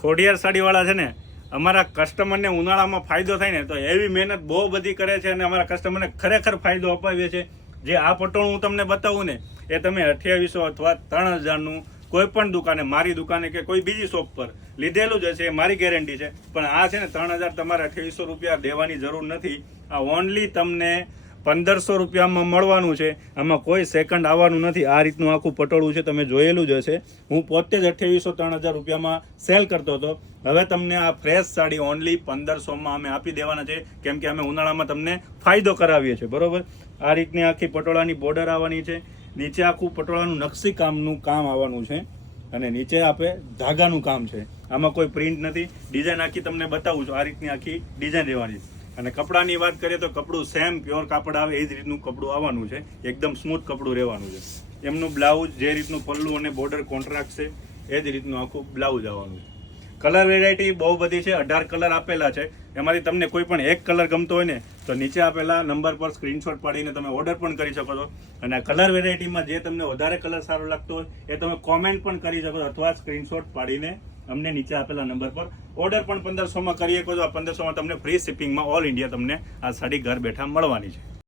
ખોડિયાર સાડીવાળા છે ને અમારા કસ્ટમરને ઉનાળામાં ફાયદો થાય ને તો એવી મહેનત બહુ બધી કરે છે અને અમારા કસ્ટમરને ખરેખર ફાયદો અપાવીએ છે. જે આ પટોળું હું તમને બતાવું ને એ તમે 2800 અથવા 3000નું કોઈ પણ દુકાને, મારી દુકાને કે કોઈ બીજી શોપ પર લીધેલું જ હશે, એ મારી ગેરંટી છે. પણ આ છે ને 3000 તમારે 2800 રૂપિયા દેવાની જરૂર નથી. આ ઓનલી તમને 1500 રૂપિયામાં મળવાનું છે. આમાં કોઈ સેકન્ડ આવવાનું નથી. આ રીતનું આખું પટોળું છે, તમે જોયેલું જ હશે. હું પોતે જ 2800-3000 રૂપિયામાં સેલ કરતો હતો. હવે તમને આ ફ્રેશ સાડી ઓનલી 1500માં અમે આપી દેવાના છે, કેમ કે અમે ઉનાળામાં તમને ફાયદો કરાવીએ છીએ. બરોબર. આ રીતની આખી પટોળાની બોર્ડર આવવાની છે. નીચે આખું પટોળાનું નકશી કામનું કામ આવવાનું છે અને નીચે આપે ધાગાનું કામ છે. આમાં કોઈ પ્રિન્ટ નથી. ડિઝાઇન આખી તમને બતાવું છું. આ રીતની આખી ડિઝાઇન રહેવાની છે. અને કપડાની વાત કરીએ તો કપડું સેમ પ્યોર કાપડ આવે એ જ રીતનું કપડું આવવાનું છે. એકદમ સ્મૂથ કપડું રહેવાનું છે. એમનું બ્લાઉઝ જે રીતનું પલ્લું અને બોર્ડર કોન્ટ્રાક્ટ છે એ જ રીતનું આખું બ્લાઉઝ આવવાનું છે. કલર વેરાયટી બહુ બધી છે. 18 કલર આપેલા છે. એમાંથી તમને કોઈ પણ એક કલર ગમતો હોય ને તો નીચે આપેલા નંબર પર સ્ક્રીનશોટ પાડીને તમે ઓર્ડર પણ કરી શકો છો. અને આ કલર વેરાયટીમાં જે તમને વધારે કલર સારો લાગતો હોય એ તમે કોમેન્ટ પણ કરી શકો છો અથવા સ્ક્રીનશોટ પાડીને અમને નીચે આપેલા નંબર પર ઓર્ડર પણ 1500માં કરી શકો છો. આ 1500માં તમને ફ્રી શિપિંગમાં ઓલ ઇન્ડિયા તમને આ સાડી ઘર બેઠા મળવાની છે.